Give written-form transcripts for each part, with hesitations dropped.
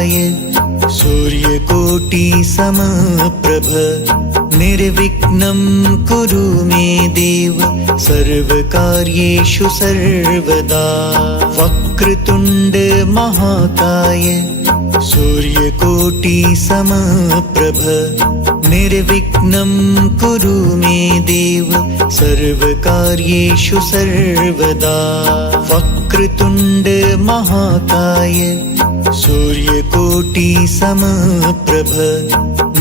महाकाय सूर्यकोटि समप्रभ निर्विघ्नं कुरु मे देव सर्वकार्येषु सर्वदा। वक्रतुण्ड महाकाय सूर्यकोटि समप्रभ निर्विघ्नं कुरु मे देव सर्वकार्येषु सर्वदा। वक्रतुण्ड महाकाय सूर्यकोटि समप्रभ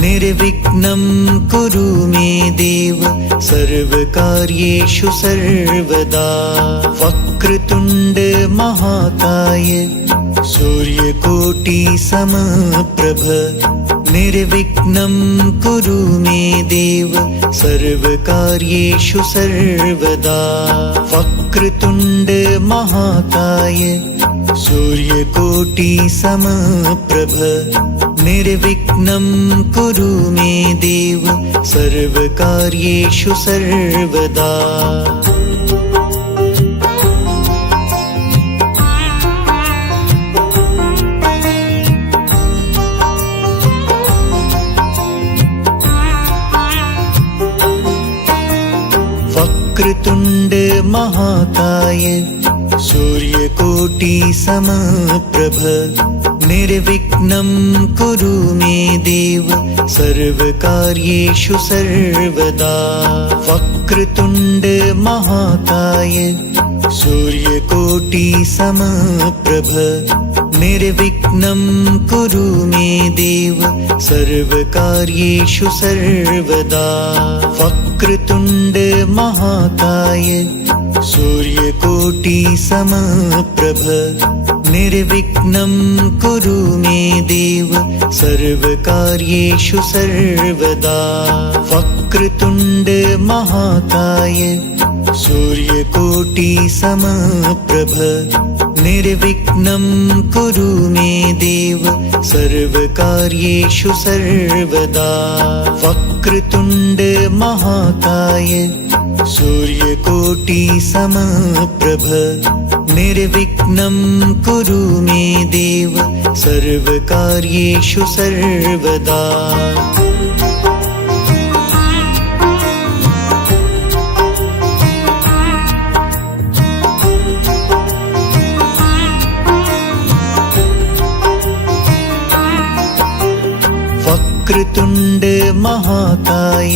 निर्विघ्नं कुरु मे देव सर्वकार्येषु सर्वदा। वक्रतुण्ड महाकाय सूर्यकोटि समप्रभ निर्विघ्नं कुरु मे देव सर्वकार्येषु सर्वदा। वक्रतुण्ड महाकाय सूर्यकोटि समप्रभ निर्विघ्नं कुरु मे देव सर्वकार्येषु सर्वदा। वक्रतुण्ड महाकाय सूर्यकोटि समप्रभ निर्विघ्नं कुरु मे देव सर्वकार्येषु सर्वदा। वक्रतुण्ड महाकाय सूर्यकोटि समप्रभ निर्विघ्नं कुरु मे देव सर्वकार्येषु सर्वदा। वक्रतुण्ड महाकाय सूर्यकोटि समप्रभ निर्विघ्नं कुरु मे देव सर्वकार्येषु सर्वदा। वक्रतुण्ड महाकाय सूर्यकोटि समप्रभ निर्विघ्नं कुरु मे देव सर्वकार्येषु सर्वदा। वक्रतुण्ड महाकाय सूर्यकोटि समप्रभ निर्विघ्नं कुरु मे देव सर्वकार्येषु सर्वदा। वक्रतुण्ड महाकाय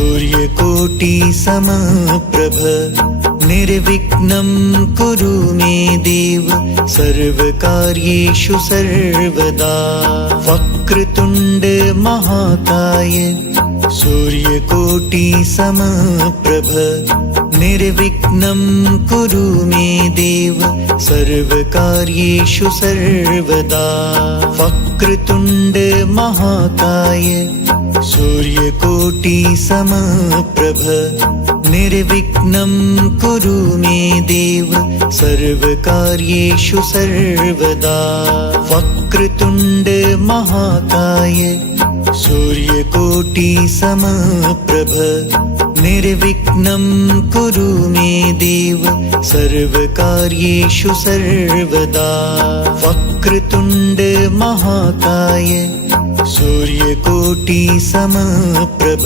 सूर्यकोटि समप्रभ निर्विघ्नं कुरु मे देव सर्वकार्येषु सर्वदा। वक्रतुण्ड महाकाय सूर्यकोटि समप्रभ निर्विघ्नं कुरु मे देव सर्वकार्येषु सर्वदा। वक्रतुण्ड महाकाय सूर्यकोटि समप्रभ निर्विघ्नं कुरु मे देव सर्वकार्येषु सर्वदा। वक्रतुण्ड महाकाय सूर्यकोटि समप्रभ निर्विघ्नं कुरु मे देव सर्वकार्येषु सर्वदा। वक्रतुण्ड महाकाय सूर्यकोटि समप्रभ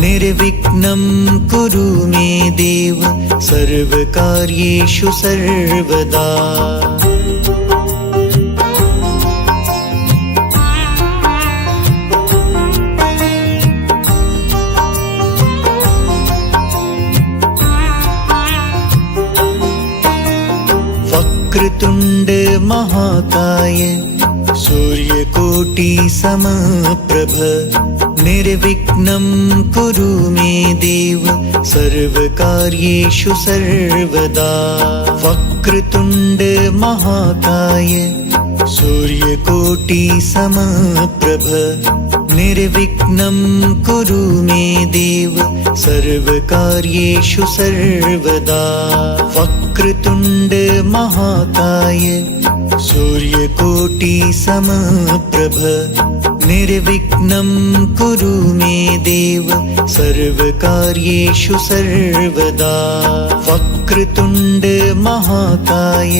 निर्विघ्नं कुरु मे देव सर्वकार्येषु सर्वदा। वक्रतुण्ड महाकाय सूर्यकोटि समप्रभ निर्विघ्नं कुरु मे देव सर्वकार्येषु सर्वदा। वक्रतुण्ड महाकाय सूर्यकोटि समप्रभ निर्विघ्नं कुरु मे देव सर्वकार्येषु सर्वदा। वक्रतुण्ड महाकाय सूर्यकोटि समप्रभ निर्विघ्नं कुरु मे देव सर्वकार्येषु सर्वदा। वक्रतुण्ड महाकाय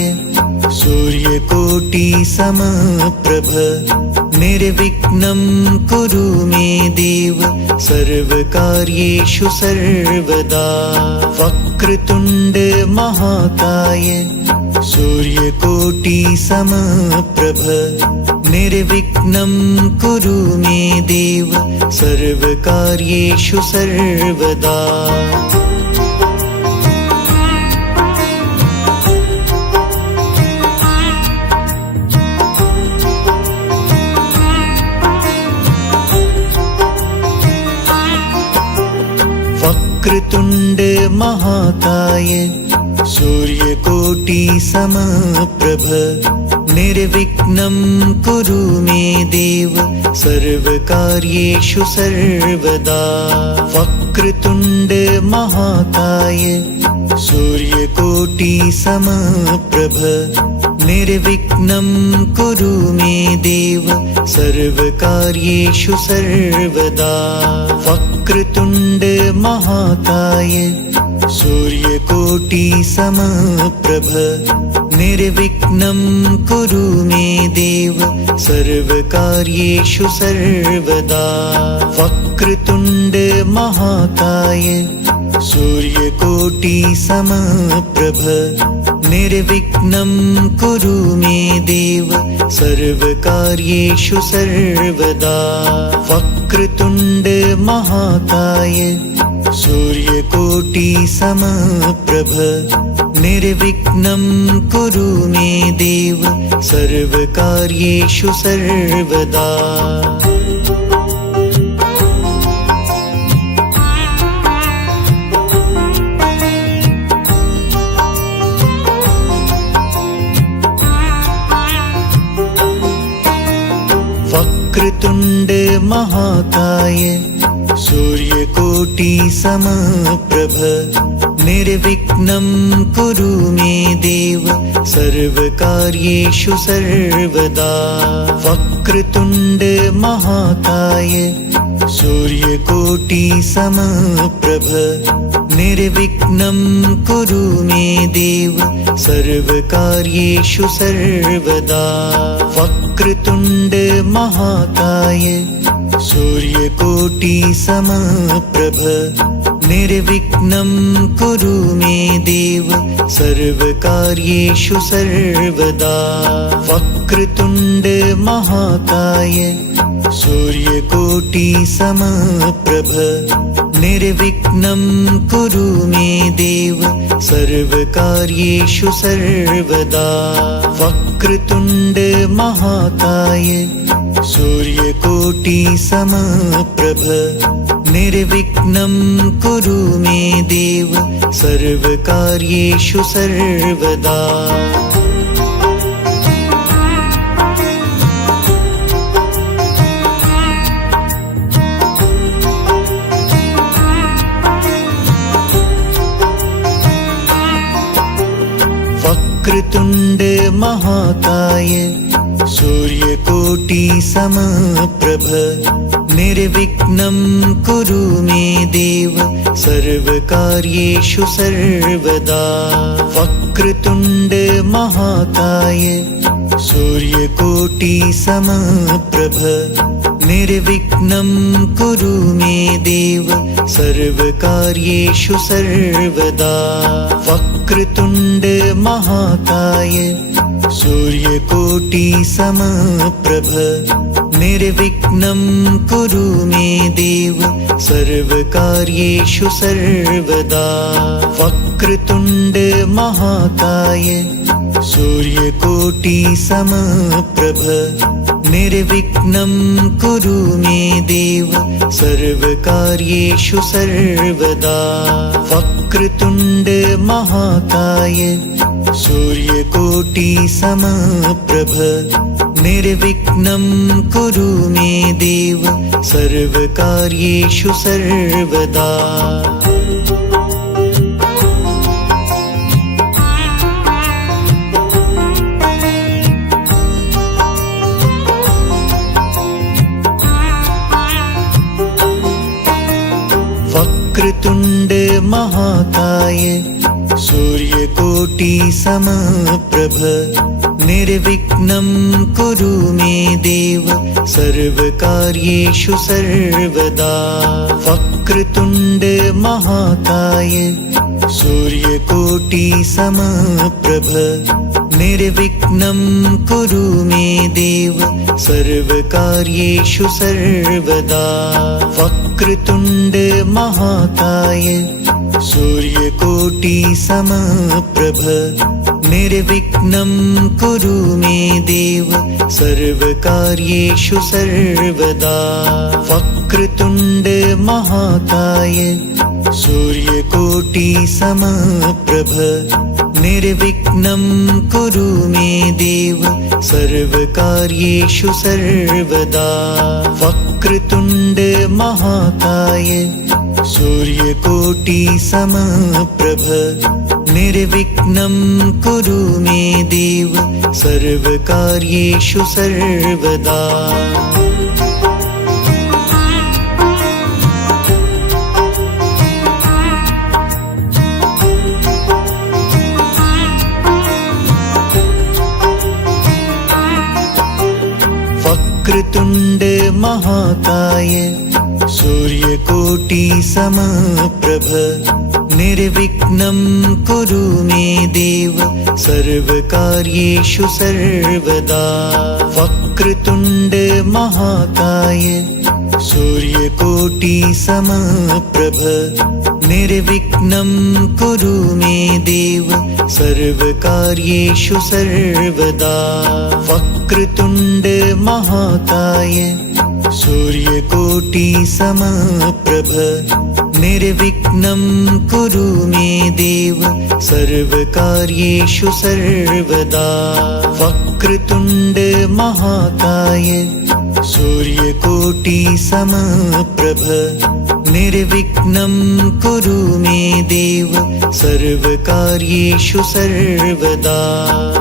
सूर्यकोटि समप्रभ निर्विघ्नं कुरु मे देव सर्वकार्येषु सर्वदा। वक्रतुण्ड महाकाय सूर्यकोटि समप्रभ निर्विघ्नं कुरु मे देव सर्वकार्येषु सर्वदा। वक्रतुण्ड महाकाय सूर्यकोटि समप्रभ निर्विघ्नं कुरु मे देव सर्वकार्येषु सर्वदा। वक्रतुण्ड महाकाय सूर्यकोटि समप्रभ निर्विघ्नं कुरु मे देव सर्वकार्येषु सर्वदा। वक्रतुण्ड महाकाय सूर्यकोटि समप्रभ निर्विघ्नं कुरु मे देव सर्वकार्येषु सर्वदा। वक्रतुण्ड महाकाय सूर्यकोटि समप्रभ निर्विघ्नं कुरु मे देव सर्वकार्येषु सर्वदा। वक्रतुण्ड महाकाय सूर्यकोटि समप्रभ निर्विघ्नं कुरु मे देव सर्वकार्येषु सर्वदा। वक्रतुण्ड महाकाय सूर्यकोटि समप्रभ निर्विघ्नं कुरु मे देव सर्वकार्येषु सर्वदा। वक्रतुण्ड महाकाय सूर्यकोटि समप्रभ निर्विघ्नं कुरु मे देव सर्वकार्येषु सर्वदा। वक्रतुण्ड महाकाय सूर्यकोटि समप्रभ निर्विघ्नं कुरु मे देव सर्वकार्येषु सर्वदा। वक्रतुण्ड महाकाय सूर्यकोटि समप्रभ निर्विघ्नं कुरु मे देव सर्वकार्येषु सर्वदा। वक्रतुण्ड महाकाय सूर्यकोटि समप्रभ निर्विघ्नं कुरु मे देव सर्वकार्येषु सर्वदा। वक्रतुण्ड महाकाय सूर्यकोटि समप्रभ निर्विघ्नं कुरु मे देव सर्वकार्येषु सर्वदा। वक्रतुण्ड महाकाय सूर्यकोटि समप्रभ निर्विघ्नं कुरु मे देव सर्वकार्येषु सर्वदा। वक्रतुण्ड महाकाय सूर्यकोटि समप्रभ निर्विघ्नं कुरु मे देव सर्वकार्येषु सर्वदा। वक्रतुण्ड महाकाय सूर्यकोटि समप्रभ निर्विघ्नं कुरु मे देव सर्वकार्येषु सर्वदा। वक्रतुण्ड महाकाय सूर्यकोटि समप्रभ निर्विघ्नं कुरु मे देव सर्वकार्येषु सर्वदा। वक्रतुण्ड महाकाय सूर्यकोटि सूर्यकोटि समप्रभ निर्विघ्नं कुरु मे देव सर्वकार्येषु सर्वदा वक्रतुण्ड महाकाय सूर्यकोटि समप्रभ निर्विघ्नं कुरु मे देव सर्वकार्येषु सर्वदा वक्रतुण्ड महाकाय सूर्यकोटि समप्रभ निर्विघ्नं कुरु मे देव सर्वकार्येषु सर्वदा वक्रतुण्ड महाकाय सूर्यकोटि समप्रभ निर्विघ्नं कुरु मे देव सर्वकार्येषु सर्वदा वक्रतुण्ड महाकाय सूर्यकोटि समप्रभ निर्विघ्नं कुरु मे देव सर्वकार्येषु सर्वदा वक्रतुण्ड महाकाय सूर्यकोटि समप्रभ निर्विघ्नं कुरु मे देव सर्वकार्येषु सर्वदा वक्रतुण्ड महाकाय सूर्यकोटि समप्रभ निर्विघ्नं कुरु मे देव सर्वकार्येषु सर्वदा वक्रतुण्ड महाकाय सूर्यकोटि समप्रभ निर्विघ्नं कुरु मे देव सर्वकार्येषु सर्वदा वक्रतुण्ड महाकाय सूर्यकोटि समप्रभ निर्विघ्नं कुरु मे देव सर्वकार्येषु सर्वदा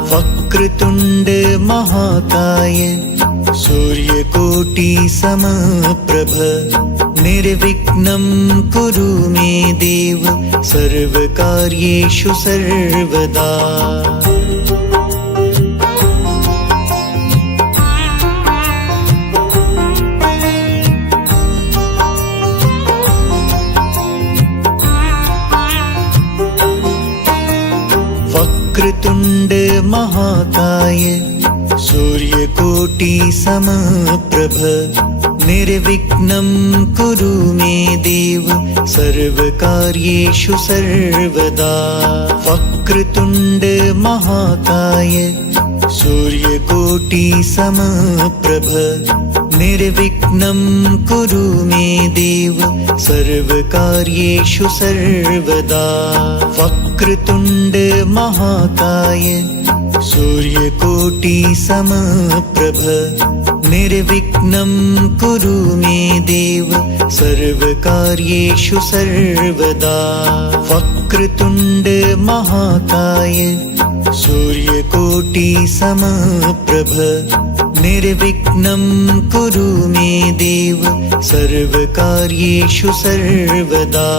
वक्रतुण्ड महाकाय सूर्यकोटि समप्रभ निर्विघ्नं कुरु मे देव सर्वकार्येषु सर्वदा वक्रतुण्ड महाकाय सूर्यकोटि समप्रभ निर्विघ्नं कुरु मे देव सर्वकार्येषु सर्वदा वक्रतुण्ड महाकाय सूर्यकोटि समप्रभ निर्विघ्नं कुरु मे देव सर्वकार्येषु सर्वदा वक्रतुण्ड महाकाय सूर्यकोटि समप्रभ निर्विघ्नं कुरु मे देव सर्वकार्येषु सर्वदा वक्रतुण्ड महाकाय सूर्यकोटि समप्रभ निर्विघ्नं कुरु मे देव सर्वकार्येषु सर्वदा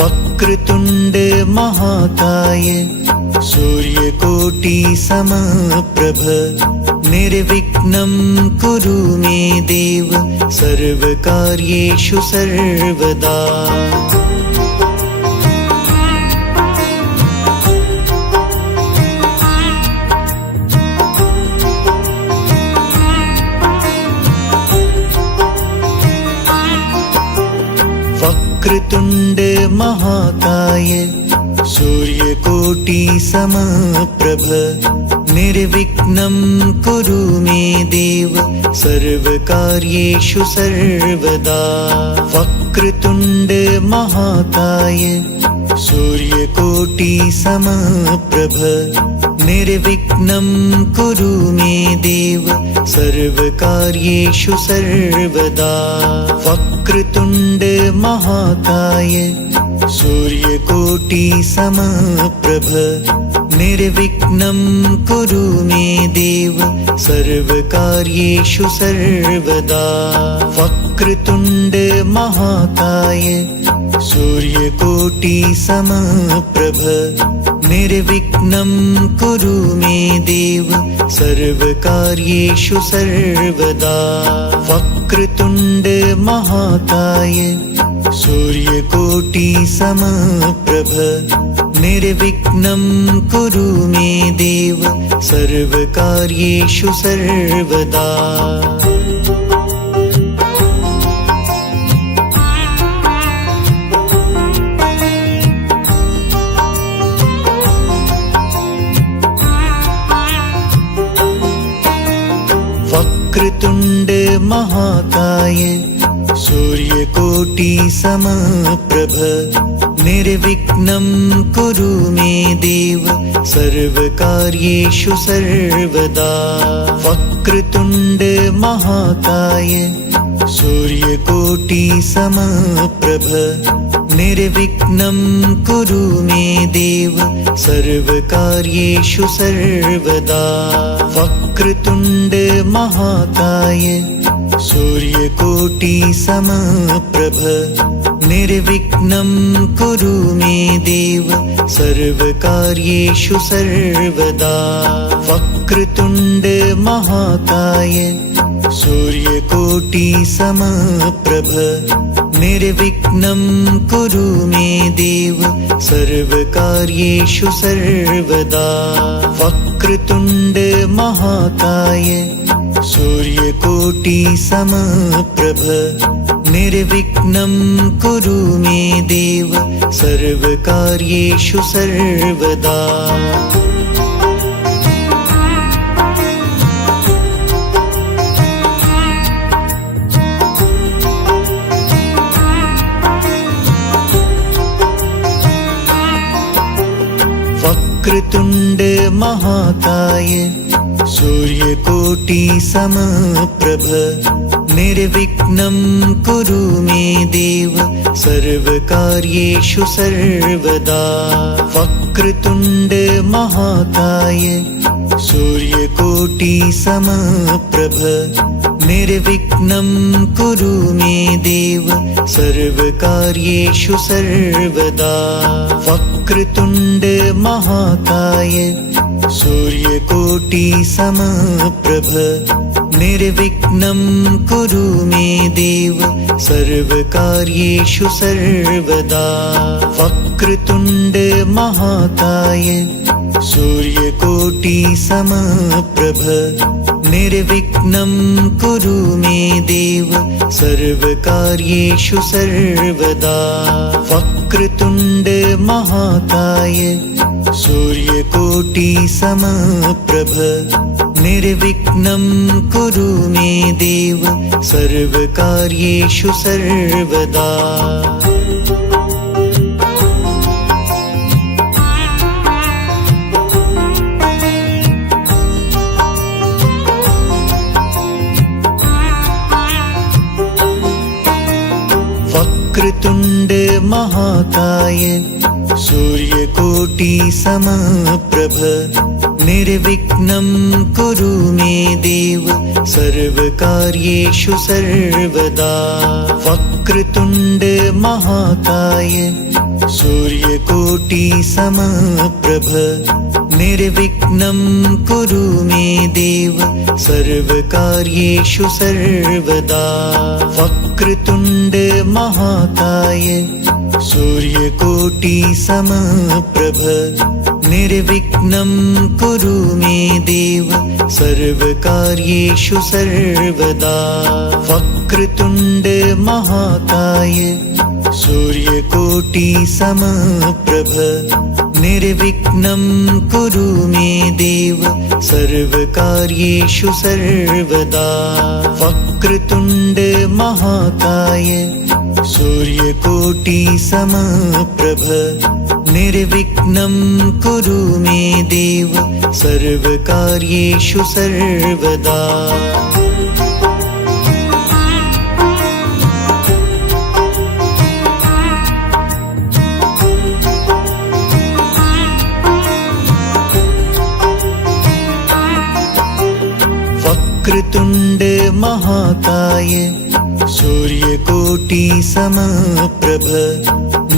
वक्रतुण्ड महाकाय सूर्यकोटि समप्रभ निर्विघ्नं कुरु मे देव सर्वकार्येषु सर्वदा वक्रतुण्ड महाकाय सूर्यकोटि समप्रभ निर्विघ्नं कुरु मे देव सर्वकार्येषु सर्वदा वक्रतुण्ड महाकाय सूर्यकोटि समप्रभ निर्विघ्नं कुरु मे देव सर्वकार्येषु सर्वदा वक्रतुण्ड महाकाय सूर्यकोटि समप्रभ निर्विघ्नं कुरु मे देव सर्वकार्येषु सर्वदा वक्रतुण्ड महाकाय सूर्यकोटि समप्रभ निर्विघ्नं कुरु मे देव सर्वकार्येषु सर्वदा। वक्रतुण्ड महाकाय सूर्यकोटि समप्रभ निर्विघ्नं कुरु मे देव सर्वकार्येषु सर्वदा। वक्रतुण्ड महाकाय सूर्यकोटि समप्रभ निर्विघ्नं कुरु मे देव सर्वकार्येषु सर्वदा। वक्रतुण्ड महाकाय सूर्यकोटि समप्रभ निर्विघ्नं कुरु मे देव सर्वकार्येषु सर्वदा। वक्रतुण्ड महाकाय सूर्यकोटि समप्रभ निर्विघ्नं कुरु मे देव सर्वकार्येषु सर्वदा। वक्रतुण्ड महाकाय सूर्यकोटि समप्रभ निर्विघ्नं कुरु मे देव सर्वकार्येषु सर्वदा। वक्रतुण्ड महाकाय सूर्यकोटि समप्रभ निर्विघ्नं कुरु मे देव सर्वकार्येषु सर्वदा। वक्रतुण्ड महाकाय सूर्यकोटि समप्रभ निर्विघ्नं कुरु मे देव सर्वकार्येषु सर्वदा। वक्रतुण्ड महाकाय सूर्यकोटि समप्रभ निर्विघ्नं कुरु मे देव सर्वकार्येषु सर्वदा। वक्रतुण्ड महाकाय सूर्यकोटि समप्रभ निर्विघ्नं कुरु मे देव सर्वकार्येषु सर्वदा। वक्रतुण्ड महाकाय सूर्यकोटि समप्रभ निर्विघ्नं कुरु मे देव सर्वकार्येषु सर्वदा। वक्रतुण्ड महाकाय सूर्यकोटि समप्रभ निर्विघ्नं कुरु मे देव सर्वकार्येषु सर्वदा। वक्रतुण्ड महाकाय सूर्यकोटि समप्रभ निर्विघ्नं कुरु मे देव सर्वकार्येषु सर्वदा। वक्रतुण्ड महाकाय सूर्यकोटि समप्रभ निर्विघ्नं कुरु मे देव सर्वकार्येषु सर्वदा। वक्रतुण्ड महाकाय सूर्यकोटि समप्रभ निर्विघ्नं कुरु मे देव सर्वकार्येषु सर्वदा। वक्रतुण्ड महाकाय सूर्यकोटि समप्रभ निर्विघ्नं कुरु मे देव सर्वकार्येषु सर्वदा। वक्रतुण्ड महाकाय सूर्यकोटि समप्रभ निर्विघ्नं कुरु मे देव सर्वकार्येषु सर्वदा। वक्रतुण्ड महाकाय सूर्यकोटि समप्रभ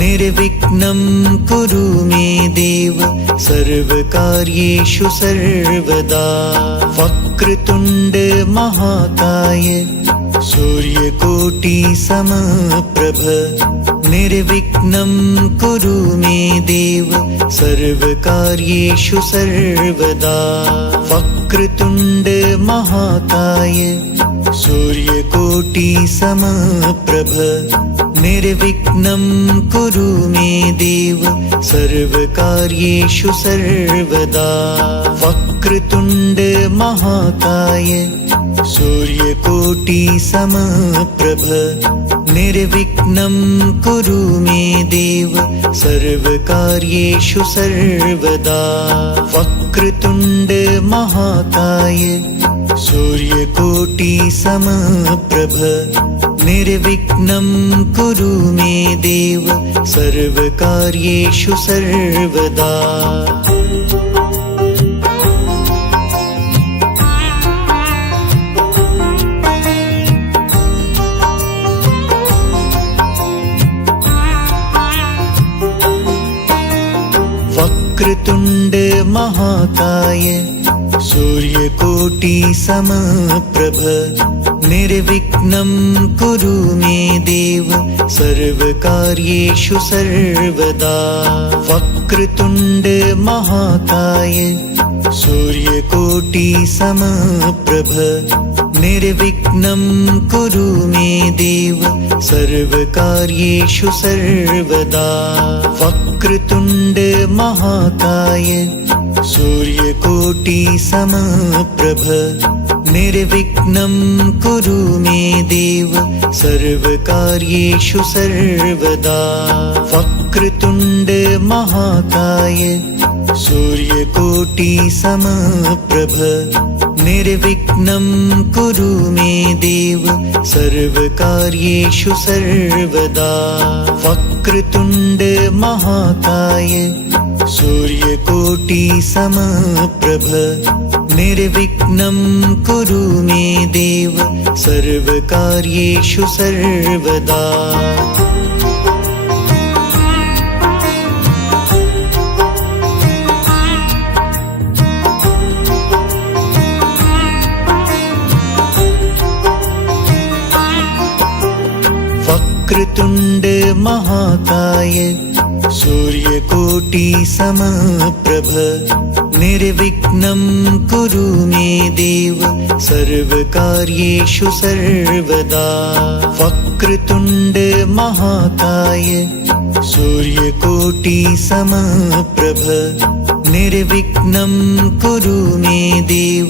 निर्विघ्नं कुरु मे देव सर्वकार्येषु सर्वदा। वक्रतुण्ड महाकाय सूर्यकोटि समप्रभ निर्विघ्नं कुरु मे देव सर्वकार्येषु सर्वदा। वक्रतुण्ड महाकाय सूर्यकोटि समप्रभ निर्विघ्नं कुरु मे देव सर्वकार्येषु सर्वदा। वक्रतुण्ड महाकाय सूर्यकोटि समप्रभ निर्विघ्नं कुरु मे देव सर्वकार्येषु सर्वदा। वक्रतुण्ड महाकाय सूर्यकोटि समप्रभ निर्विघ्नं कुरु मे देव सर्वकार्येषु सर्वदा। वक्रतुण्ड महाकाय सूर्यकोटि समप्रभ निर्विघ्नं कुरु मे देव सर्वकार्येषु सर्वदा। वक्रतुण्ड महाकाय सूर्यकोटि समप्रभ निर्विघ्नं कुरु मे देव सर्वकार्येषु सर्वदा। वक्रतुण्ड महाकाय सूर्यकोटि समप्रभ निर्विघ्नं कुरु मे देव सर्वकार्येषु सर्वदा। वक्रतुण्ड महाकाय सूर्यकोटि समप्रभ निर्विघ्नं कुरु मे देव सर्वकार्येषु सर्वदा। वक्रतुण्ड महाकाय सूर्यकोटि समप्रभ निर्विघ्नं कुरु मे देव सर्वकार्येषु सर्वदा। वक्रतुण्ड महाकाय सूर्यकोटि समप्रभ निर्विघ्नं कुरु मे देव सर्वकार्येषु सर्वदा। वक्रतुण्ड महाकाय सूर्यकोटि समप्रभ निर्विघ्नं कुरु मे देव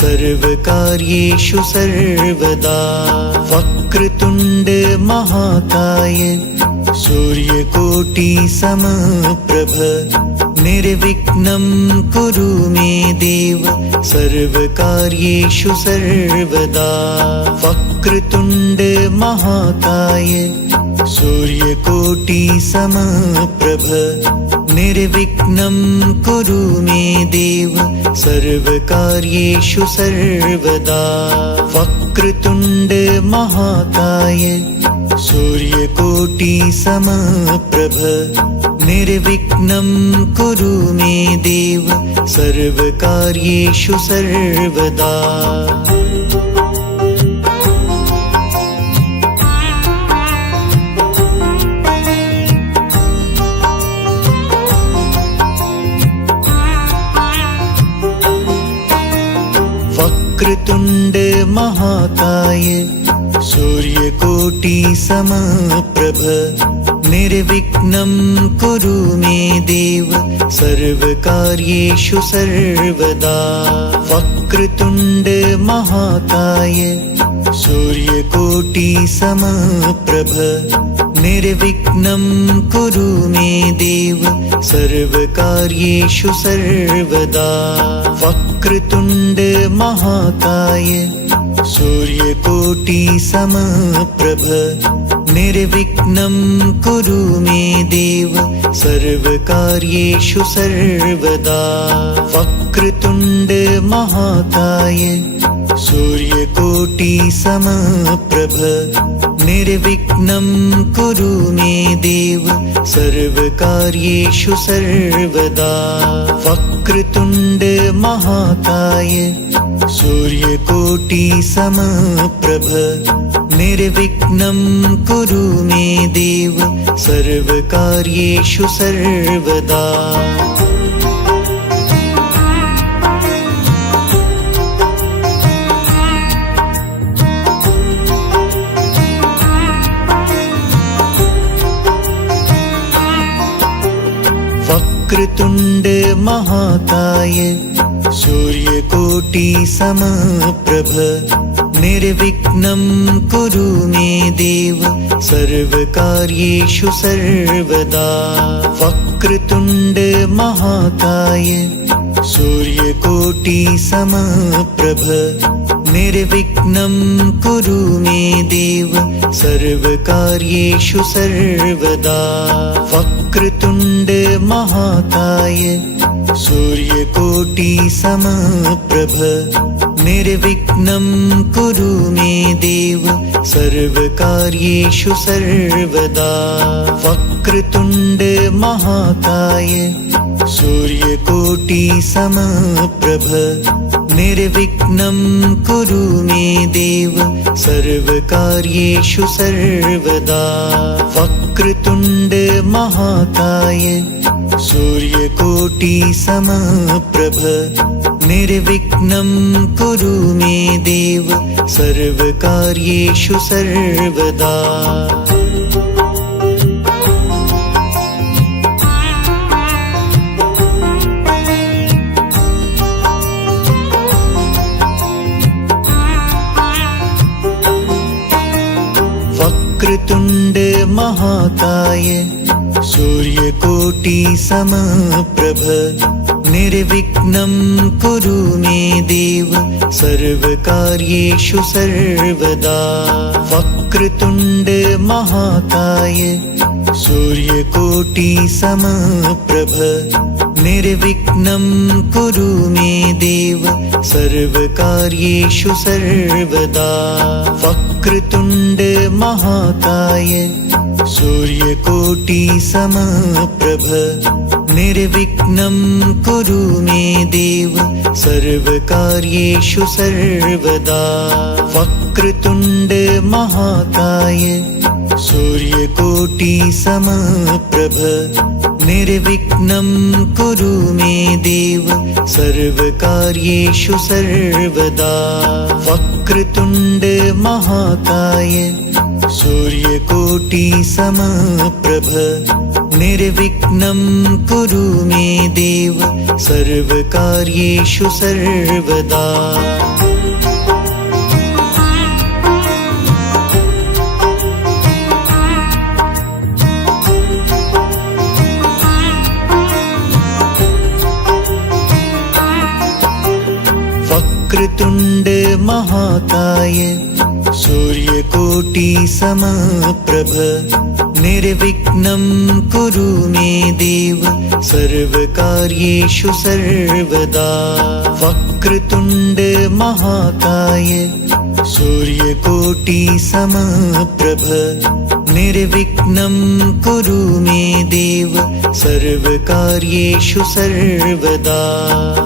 सर्वकार्येषु सर्वदा। वक्रतुण्ड महाकाय सूर्यकोटि समप्रभ निर्विघ्नं कुरु मे देव सर्वकार्येषु सर्वदा। वक्रतुण्ड महाकाय सूर्यकोटि समप्रभ निर्विघ्नं कुरु मे देव सर्वकार्येषु सर्वदा। वक्रतुण्ड महाकाय सूर्यकोटि समप्रभ निर्विघ्नं कुरु मे देव सर्वकार्येषु सर्वदा। वक्रतुण्ड महाकाय सूर्यकोटि समप्रभ निर्विघ्नं कुरु मे देव सर्वकार्येषु सर्वदा। वक्रतुण्ड महाकाय सूर्यकोटि समप्रभ निर्विघ्नं कुरु मे देव सर्वकार्येषु सर्वदा। वक्रतुण्ड महाकाय सूर्यकोटि समप्रभ निर्विघ्नं कुरु मे देव सर्वकार्येषु सर्वदा। वक्रतुण्ड महाकाय सूर्यकोटि समप्रभ निर्विघ्नं कुरु मे देव सर्वकार्येषु सर्वदा। वक्रतुण्ड महाकाय सूर्यकोटि समप्रभ निर्विघ्नं कुरु मे देव सर्वकार्येषु सर्वदा। वक्रतुण्ड महाकाय सूर्यकोटि समप्रभ निर्विघ्नं कुरु मे देव सर्वकार्येषु सर्वदा। वक्रतुण्ड महाकाय सूर्यकोटि समप्रभ निर्विघ्नं कुरु मे देव सर्वकार्येषु सर्वदा। वक्रतुण्ड महाकाय सूर्यकोटि समप्रभ निर्विघ्नं कुरु मे देव सर्वकार्येषु सर्वदा। वक्रतुण्ड महाकाय सूर्यकोटि समप्रभ निर्विघ्नं कुरु मे देव सर्वकार्येषु सर्वदा। वक्रतुण्ड महाकाय सूर्यकोटि समप्रभ निर्विघ्नं कुरु मे देव सर्वकार्येषु सर्वदा। वक्रतुण्ड महाकाय सूर्यकोटि समप्रभ निर्विघ्नं कुरु मे देव सर्वकार्येषु सर्वदा। वक्रतुण्ड महाकाय सूर्यकोटि समप्रभ निर्विघ्नं कुरु मे देव सर्वकार्येषु सर्वदा। वक्रतुण्ड महाकाय सूर्यकोटि समप्रभ निर्विघ्नं कुरु मे देव सर्वकार्येषु सर्वदा। वक्रतुण्ड महाकाय सूर्यकोटि समप्रभ निर्विघ्नं कुरु मे देव सर्वकार्येषु सर्वदा। वक्रतुण्ड महाकाय सूर्यकोटि समप्रभ निर्विघ्नं कुरु मे देव सर्वकार्येषु सर्वदा। वक्रतुण्ड महाकाय सूर्यकोटि समप्रभ निर्विघ्नं कुरु मे देव सर्वकार्येषु सर्वदा। वक्रतुण्ड महाकाय सूर्यकोटि समप्रभ निर्विघ्नं कुरु मे देव सर्वकार्येषु सर्वदा।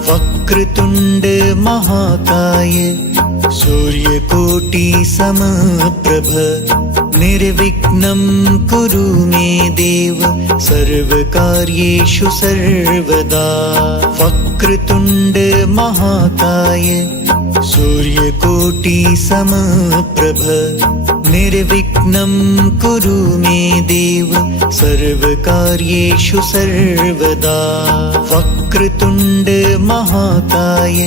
वक्रतुण्ड महाकाय सूर्यकोटि समप्रभ निर्विघ्नं कुरु मे देव सर्वकार्येषु सर्वदा। वक्रतुण्ड महाकाय सूर्यकोटि समप्रभ निर्विघ्नं कुरु मे देव सर्वकार्येषु सर्वदा। वक्रतुण्ड महाकाय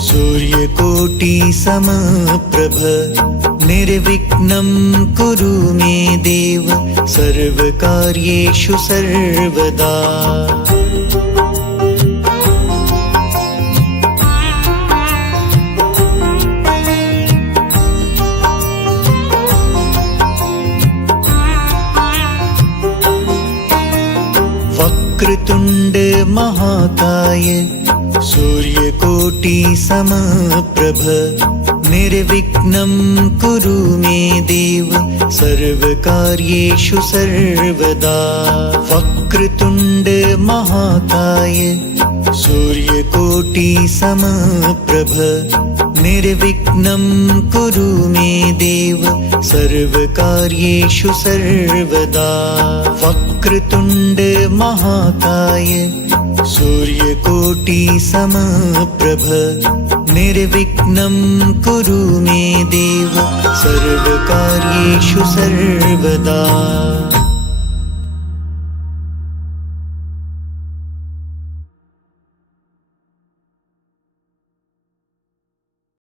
सूर्यकोटि समप्रभ निर्विघ्नं कुरु मे देव सर्वकार्येषु सर्वदा। वक्रतुण्ड महाकाय सूर्यकोटि समप्रभ निर्विघ्नं कुरु मे देव सर्वकार्येषु सर्वदा। वक्रतुण्ड महाकाय सूर्यकोटि समप्रभ निर्विघ्नं कुरु मे देव सर्वकार्येषु सर्वदा। वक्रतुण्ड महाकाय सूर्यकोटि समप्रभ निर्विघ्नं कुरु मे देव सर्वकार्येषु सर्वदा।